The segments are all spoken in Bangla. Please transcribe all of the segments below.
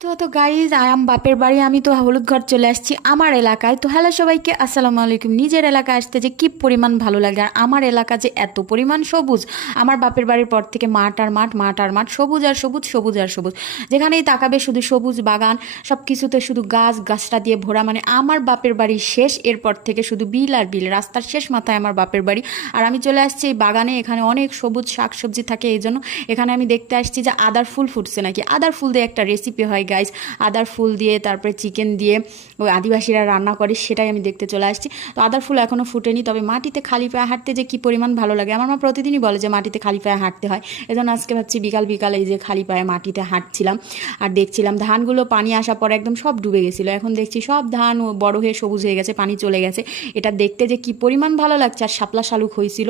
তো গাইজ আয়াম বাপের বাড়ি। আমি তো হলুদ ঘর চলে আসছি আমার এলাকায়। তো হ্যালো সবাইকে, আসসালামু আলাইকুম। নিজের এলাকায় আসতে যে কি পরিমাণ ভালো লাগে, আর আমার এলাকা যে এত পরিমাণ সবুজ। আমার বাপের বাড়ির পর থেকে মাঠ আর মাঠ, মাঠ আর মাঠ, সবুজ আর সবুজ, সবুজ আর সবুজ। যেখানেই তাকাবে শুধু সবুজ বাগান, সব কিছুতে শুধু গাছ গাছটা দিয়ে ভরা। মানে আমার বাপের বাড়ি শেষ, এরপর থেকে শুধু বিল আর বিল, রাস্তার শেষ মাথায় আমার বাপের বাড়ি। আর আমি চলে আসছি এই বাগানে, এখানে অনেক সবুজ শাক সবজি থাকে। এই জন্য এখানে আমি দেখতে আসছি যে আদার ফুল ফুটছে নাকি। আদার ফুল দিয়ে একটা রেসিপি হয় গাইজ, আদার ফুল দিয়ে তারপরে চিকেন দিয়ে ওই আদিবাসীরা রান্না করে, সেটাই আমি দেখতে চলে আসছি। তো আদার ফুল এখনও ফুটেনি, তবে মাটিতে খালি পায়ে হাঁটতে যে কি পরিমাণ ভালো লাগে। আমার মা প্রতিদিনই বলে যে মাটিতে খালি পায়ে হাঁটতে হয়। এজন্য আজকে ভাবছি বিকাল বিকাল এই যে খালি পায়ে মাটিতে হাঁটছিলাম আর দেখছিলাম ধানগুলো পানি আসার পর একদম সব ডুবে গেছিলো। এখন দেখছি সব ধান বড় হয়ে সবুজ হয়ে গেছে, পানি চলে গেছে। এটা দেখতে যে কি পরিমাণ ভালো লাগছে। আর শাপলা শালুক হয়েছিল,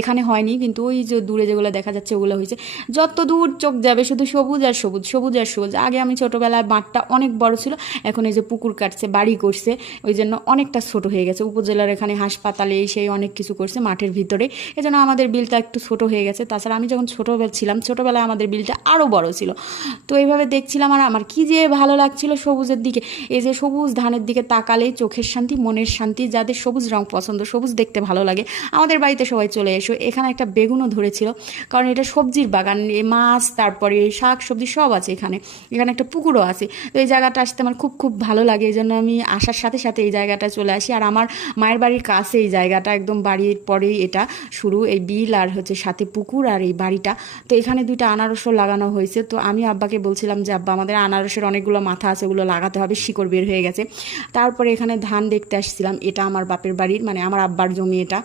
এখানে হয়নি, কিন্তু ওই যে দূরে যেগুলো দেখা যাচ্ছে ওগুলো হয়েছে। যত দূর চোখ যাবে শুধু সবুজ আর সবুজ, সবুজ আর সবুজ। আগে আমি ছোটোবেলায় মাঠটা অনেক বড় ছিল, এখন এই যে পুকুর কাটছে, বাড়ি করছে, ওই জন্য অনেকটা ছোট হয়ে গেছে। উপজেলার এখানে হাসপাতালে এই সেই অনেক কিছু করছে মাঠের ভিতরে, এজন্য আমাদের বিলটা একটু ছোট হয়ে গেছে। তাছাড়া আমি যখন ছোটোবেলা ছিলাম, ছোটোবেলায় আমাদের বিলটা আরও বড় ছিল। তো এইভাবে দেখছিলাম আর আমার কি যে ভালো লাগছিল সবুজের দিকে। এই যে সবুজ ধানের দিকে তাকালেই চোখের শান্তি, মনের শান্তি। যাদের সবুজ রং পছন্দ, সবুজ দেখতে ভালো লাগে, আমাদের বাড়িতে সবাই চলে এসো। এখানে একটা বেগুনও ধরেছিল, কারণ এটা সবজির বাগান, মাছ তারপরে শাক সবজি সব আছে এখানে। এখানে একটা পুকুরও আছে। তো এই জায়গাটা আসতে আমার খুব খুব ভালো লাগে, এই জন্য আমি আসার সাথে সাথে এই জায়গাটা চলে আসি। আর আমার মায়ের বাড়ির কাছে এই জায়গাটা, একদম বাড়ির পরেই এটা শুরু, এই বিল আর হচ্ছে সাথে পুকুর আর এই বাড়িটা। তো এখানে দুইটা আনারসও লাগানো হয়েছে। তো আমি আব্বাকে বলছিলাম যে আব্বা, আমাদের আনারসের অনেকগুলো মাথা আছে, ওগুলো লাগাতে হবে, শিকড় বের হয়ে গেছে। তারপরে এখানে ধান দেখতে আসছিলাম। এটা আমার বাপের বাড়ির, মানে আমার আব্বার জমি। এটা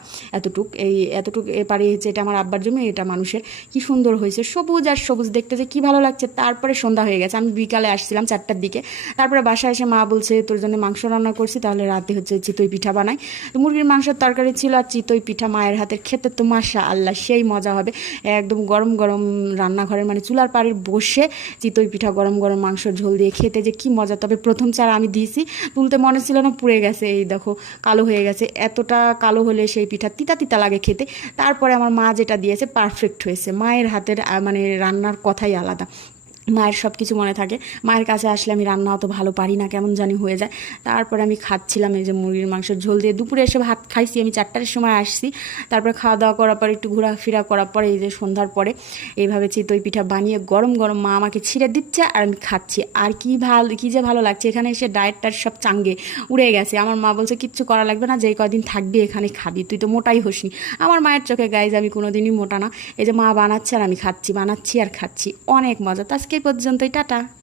এতটুক এপারে হচ্ছে এটা আমার আব্বার জমি, এটা মানুষের। কি সুন্দর হয়েছে, সবুজ আর সবুজ দেখতে যে কি ভালো লাগছে। তারপরে সন্ধ্যা হয়ে গেছে, আমি বিকালে আসছিলাম 4টার দিকে। তারপরে বাসায় এসে মা বলছে তোর জন্য মাংস রান্না করছি, তাহলে রাতে হচ্ছে চিতই পিঠা বানাই। তো মুরগির মাংসের তরকারি ছিল আর চিতই পিঠা মায়ের হাতের, খেতে তো মাশা আল্লাহ সেই মজা হবে। একদম গরম গরম রান্নাঘরের মানে চুলার পাড়ে বসে চিতই পিঠা গরম গরম মাংসর ঝোল দিয়ে খেতে যে কি মজা। তবে প্রথম চার আমি দিয়েছি, তুলতে মনে ছিল না, পুড়ে গেছে। এই দেখো কালো হয়ে গেছে। এতটা কালো হলে সেই পিঠা তিতা তিতা লাগে খেতে। তারপরে আমার মা যেটা দিয়েছে পারফেক্ট হয়েছে। মায়ের হাতের মানে রান্নার কথাই আলাদা, মায়ের সব কিছু মনে থাকে। মায়ের কাছে আসলে আমি রান্না অত ভালো পারি না, কেমন জানি হয়ে যায়। তারপরে আমি খাচ্ছিলাম এই যে মুরগির মাংসের ঝোল দিয়ে। দুপুরে এসে ভাত খাইছি, আমি 4টার সময় আসছি। তারপরে খাওয়া দাওয়া করার পর একটু ঘোরাফেরা করার পরে এই যে সন্ধ্যার পরে এইভাবে চিতই পিঠা বানিয়ে গরম গরম মা আমাকে ছিঁড়ে দিচ্ছে আর আমি খাচ্ছি। আর কি যে ভালো লাগছে। এখানে এসে ডায়েটটার সব চাঙ্গে উড়ে গেছে। আমার মা বলছে কিচ্ছু করা লাগবে না, যেই কদিন থাকবি এখানে খাবি, তুই তো মোটাই হোসনি। আমার মায়ের চোখে গাইজ আমি কোনোদিনই মোটা না। এই যে মা বানাচ্ছে আর আমি খাচ্ছি, বানাচ্ছি আর খাচ্ছি, অনেক মজা। তো আজকে এই পর্যন্তই, টাটা।